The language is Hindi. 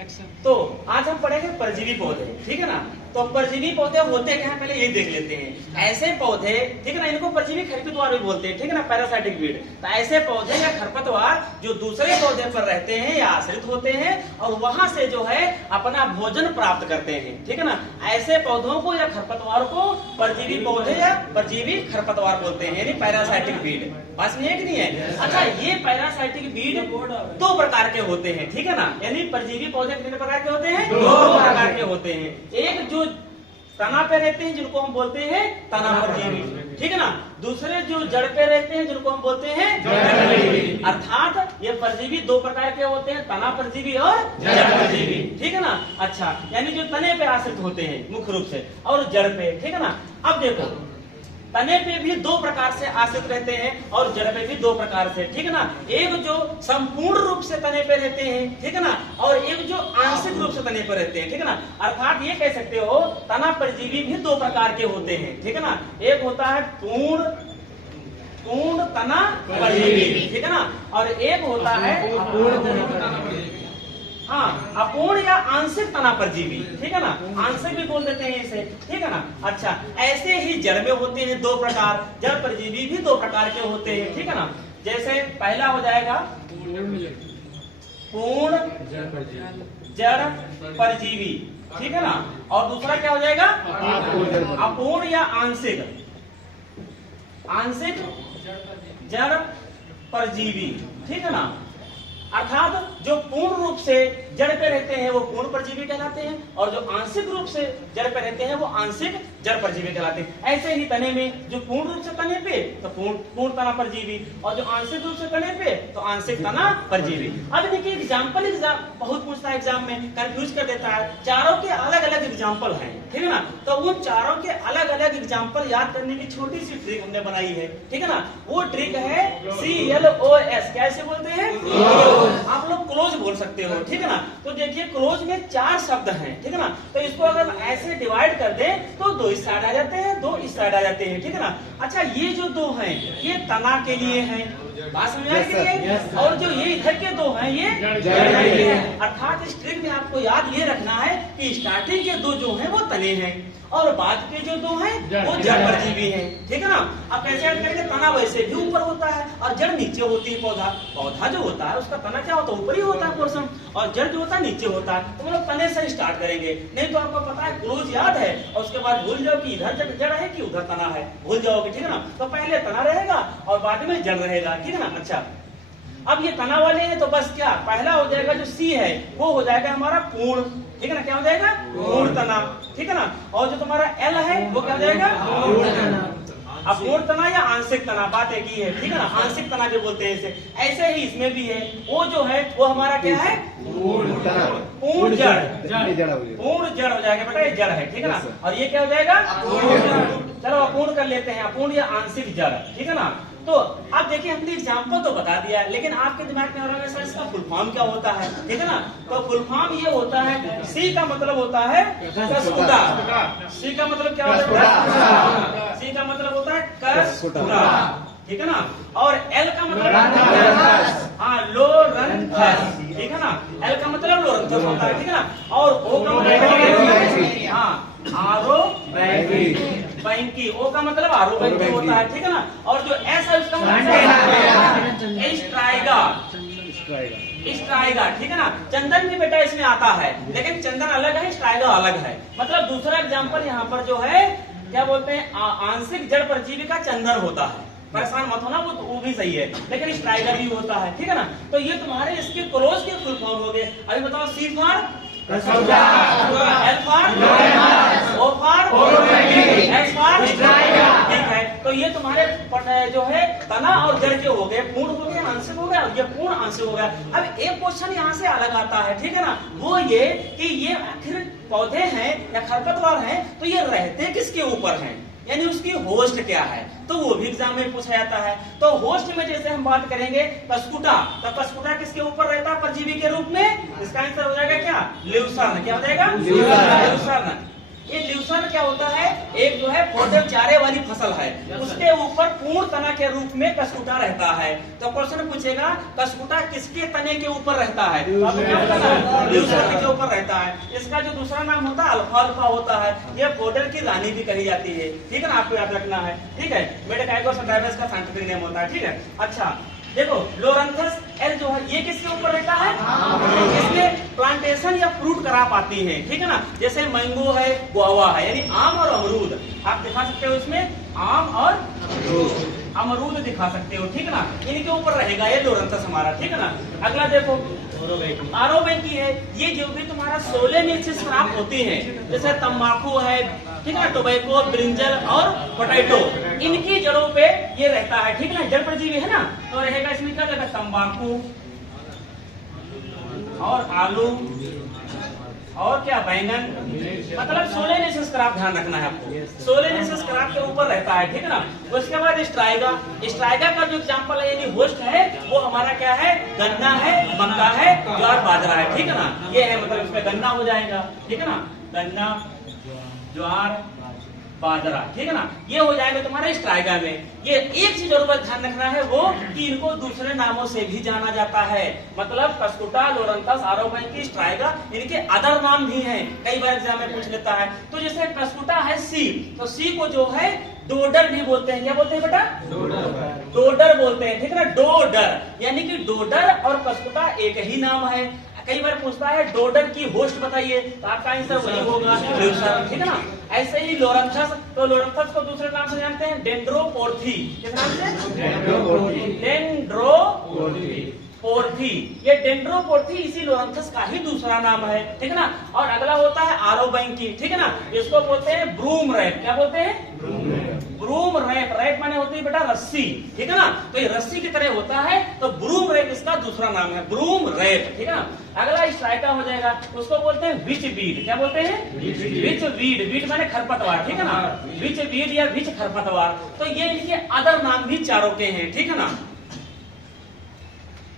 तो आज हम पढ़ेंगे परजीवी पौधे, ठीक है ना। तो परजीवी पौधे होते क्या है पहले ये देख लेते हैं। ऐसे पौधे, ठीक है ना, इनको परजीवी खरपतवार भी बोलते हैं, ठीक है ना, पैरासाइटिक वीड। तो ऐसे पौधे या खरपतवार जो दूसरे पौधे पर रहते हैं या आश्रित होते हैं और वहां से जो है अपना भोजन प्राप्त करते हैं, ठीक है ना। ऐसे पौधों को या खरपतवार को परजीवी पौधे या परजीवी खरपतवार बोलते हैं, यानी पैरासाइटिक वीड। बात नहीं है कि नहीं है? अच्छा, ये पैरासाइटिक वीड दो प्रकार के होते हैं, ठीक है ना। यानी परजीवी पौधे कितने प्रकार के होते हैं? दो प्रकार के होते हैं। एक जो तना पे रहते हैं जिनको हम बोलते हैं तना परजीवी, ठीक है ना। दूसरे जो जड़ पे रहते हैं जिनको हम बोलते हैं जड़ परजीवी। अर्थात ये परजीवी दो प्रकार के होते हैं, तना परजीवी और जड़ परजीवी, ठीक है ना। अच्छा, यानी जो तने पे आश्रित होते हैं मुख्य रूप से और जड़ पे, ठीक है ना। अब देखो, तने पे भी दो प्रकार से आश्रित रहते हैं और जड़ पे भी दो प्रकार से, ठीक है ना। एक जो संपूर्ण रूप से तने पे रहते हैं, ठीक है ना, और एक जो आंशिक रूप से तने पे रहते हैं, ठीक है ना। अर्थात ये कह सकते हो तना परजीवी भी दो प्रकार के होते हैं, ठीक है ना। एक होता है पूर्ण तना परजीवी, ठीक है ना, और एक होता है अपूर्ण या आंशिक तना परजीवी, ठीक है ना। आंशिक भी बोल देते हैं इसे, ठीक है ना। अच्छा, ऐसे ही जड़ में होते हैं दो प्रकार, जड़ परजीवी भी दो प्रकार के होते हैं, ठीक है ना। जैसे पहला हो जाएगा पूर्ण जड़ परजीवी, ठीक है ना, और दूसरा क्या हो जाएगा अपूर्ण या आंशिक जड़ परजीवी, ठीक है ना। अर्थात जो पूर्ण रूप से जड़ पे रहते हैं वो पूर्ण परजीवी कहलाते हैं और जो आंशिक रूप से जड़ पे रहते हैं वो आंशिक जड़ परजीवी कहलाते हैं। ऐसे ही तने में जो पूर्ण रूप से तने पे तो पूर्ण तना परजीवी और जो आंशिक रूप से तने पे तो आंशिक तना परजीवी। अब देखिए एग्जाम्पल बहुत पूछता है एग्जाम में, कंफ्यूज कर देता है। चारों के अलग अलग एग्जाम्पल हैं, ठीक है ना। तो वो चारों के अलग अलग एग्जाम्पल याद करने की छोटी सी ट्रिक हमने बनाई है, ठीक है ना। वो ट्रिक है CLOS। कैसे बोलते हैं? आप लोग क्लोज बोल सकते हो, ठीक है ना। तो देखिए क्लोज में 4 शब्द हैं, ठीक है ना। तो इसको अगर ऐसे डिवाइड कर दें तो 2 इस साइड आ जाते हैं, 2 इस साइड आ जाते हैं, ठीक है ना। अच्छा, ये जो 2 हैं ये तना के लिए हैं, बात समझ आ रही है। और जो ये इधर के 2 हैं ये जड़ के लिए हैं। अर्थात इस ट्रिक में आपको याद ये रखना है कि स्टार्टिंग के 2 जो हैं वो तने हैं और बाद के जो 2 हैं वो जड़ परजीवी हैं, ठीक है ना। अब कैसे याद करेंगे? तना वैसे भी ऊपर होता है और जड़ नीचे होती है। पौधा जो होता है उसका तना क्या होता है? ऊपर ही होता है पोर्शन, और जड़ जो होता है नीचे होता है। तो मतलब तने से स्टार्ट करेंगे, नहीं तो आपको पता है क्लोज याद है और उसके बाद भूल जाओ कि इधर जड़ है कि उधर तना है, भूल जाओगे, ठीक है ना। तो पहले तना रहेगा और बाद में जड़ रहेगा, ठीक है ना। अच्छा, अब ये तना वाले हैं तो बस क्या पहला हो जाएगा जो C है वो हो जाएगा हमारा पूर्ण, ठीक है ना। क्या हो जाएगा? पूर्ण तना, ठीक है ना। और जो तुम्हारा L है वो क्या हो जाएगा? अपूर्ण तना या आंशिक तना, बात एक ही है, ठीक है ना। आंशिक तना जो बोलते हैं इसे। ऐसे ही इसमें भी है, वो जो है वो हमारा क्या है? पूर्ण जड़ हो जाएगा बेटा, ये जड़ है, ठीक है ना। और ये क्या हो जाएगा? चलो अपूर्ण कर लेते हैं, अपूर्ण या आंशिक जड़, ठीक है ना। तो अब देखिए हमने एग्जाम्पल तो बता दिया, लेकिन आपके दिमाग में आ रहा है सर इसका फुल फॉर्म क्या होता है, ठीक है ना। तो फुल फॉर्म ये होता है, C का मतलब होता है कसकुटा। C का मतलब क्या होता है? C का मतलब होता है कसकुटा, ठीक है ना। और L का मतलब लोरंथस, ठीक है ना। L का मतलब लोरंथस होता है, ठीक है ना। और O का मतलब बैंकी, O का मतलब आरो बैंकी होता है, ठीक है ना। और जो S है उसका मतलब स्ट्राइगा, ठीक है ना। चंदन भी बेटा इसमें आता है, लेकिन चंदन अलग है, स्ट्राइगा अलग है। मतलब दूसरा एग्जाम्पल यहाँ पर जो है क्या बोलते हैं, आंशिक जड़ परजीवी का चंदन होता है। परेशान मत होना, वो भी सही है, लेकिन स्ट्राइगा भी होता है, ठीक है ना। तो ये तुम्हारे इसके क्लोज के फुल फॉर्म हो गए। अभी बताओ C for L for O for S for, ठीक है। तो ये तुम्हारे जो है तना और जड़ के हो गए, पूर्ण हो गए, आंशिक हो गया, ये पूर्ण आंशिक हो गया। अब एक क्वेश्चन यहाँ से अलग आता है, ठीक है ना। वो ये कि ये आखिर पौधे हैं या खरपतवार हैं तो ये रहते किसके ऊपर हैं, यानी उसकी होस्ट क्या है, तो वो भी एग्जाम में पूछा जाता है। तो होस्ट में जैसे हम बात करेंगे कसकुटा, तो कसकुटा किसके ऊपर रहता है परजीवी के रूप में? इसका आंसर हो जाएगा क्या? ल्यूसर्न। क्या हो जाएगा? ल्यूसर्न। ये ल्यूसर्न क्या होता है, एक जो है भोजन चारे वाली फसल है, उसके ऊपर पूर्ण तना के रूप में कसकुटा रहता है। तो क्वेश्चन पूछेगा कसकुटा किसके तने के ऊपर रहता है, ल्यूसर्न के ऊपर रहता है। इसका जो दूसरा नाम होता है अल्फाल्फा होता है। ये भोजन की रानी भी कही जाती है, ठीक है ना, आपको याद रखना है, ठीक है। मेडेकाइगोस सटाइवस का साइंटिफिक नेम होता है, ठीक है। अच्छा देखो लोरंथस एल जो है ये किसके ऊपर रहता है, इसमें प्लांटेशन या फ्रूट क्रॉप आती है, ठीक है ना, जैसे मैंगो है, गुआवा है, यानी आम और अमरूद आप दिखा सकते हो, इसमें आम और अमरूद दिखा सकते हो, ठीक है ना, इनके ऊपर रहेगा ये लोरंथस हमारा, ठीक है ना। अगला देखो आरोबैंकी है, ये जो भी तुम्हारा सोलेनेसिस क्रॉप होती है, जैसे तंबाकू है, ठीक है ना, टोबैको, ब्रिंजल और पोटैटो, इनकी जड़ों पे ये रहता है, ठीक है ना, जड़ परजीवी है ना, तो रहेगा इसमें क्या रहेगा, तंबाकू और आलू और क्या बैंगन, मतलब सोलेनेसिस क्रॉप ध्यान रखना है आपको, सोलेनेसिस क्रॉप के ऊपर रहता है, ठीक है ना। उसके बाद स्ट्राइगा, स्ट्राइगा का जो एग्जांपल है यानी होस्ट है वो हमारा क्या है, गन्ना है, मक्का है, ज्वार बाजरा है, ठीक है ना, ये है मतलब इसमें गन्ना हो जाएगा, ठीक है ना, गन्ना ज्वार बाजरा, ठीक है ना, ये हो जाएगा तुम्हारे स्ट्राइगा में। ये एक चीज और ध्यान रखना है वो कि इनको दूसरे नामों से भी जाना जाता है, मतलब कसकुटा, लोरंथस, आरोबैंकी, स्ट्राइगा, इनके अदर नाम भी हैं, कई बार एग्जाम में पूछ लेता है। तो जैसे कसकुटा है सी, तो सी को जो है डोडर भी बोलते हैं, क्या बोलते हैं बेटा, डोडर बोलते हैं, ठीक है ना, डोडर, यानी कि डोडर और कसकुटा एक ही नाम है। कई बार पूछता है डोडर की होस्ट बताइए, तो आपका आंसर वही होगा ल्यूसर्न, ठीक है ना। ऐसे ही लोरंथस, तो लोरंथस को दूसरे नाम से जानते हैं डेंड्रोपोर्थी, किस नाम से, डेंड्रोपोर्थी, ये डेंड्रोपोर्थी इसी लोरंथस का ही दूसरा नाम है, ठीक है ना। और अगला होता है आरोबैंकी, ठीक है ना, इसको बोलते हैं ब्रूम रैप, क्या बोलते हैं, ब्रूम रैप, रैप माने होती है बेटा रस्सी, ठीक है ना, तो ये रस्सी की तरह होता है, तो ब्रूम रैप इसका दूसरा नाम है, ब्रूम रैप, ठीक है ना। अगला स्ट्राइका हो जाएगा, उसको बोलते हैं विच वीड, क्या बोलते हैं, विच वीड, वीड माने खरपतवार, ठीक है ना, विच वीड या विच खरपतवार, तो ये इनके अदर नाम भी चारों के हैं, ठीक है ना।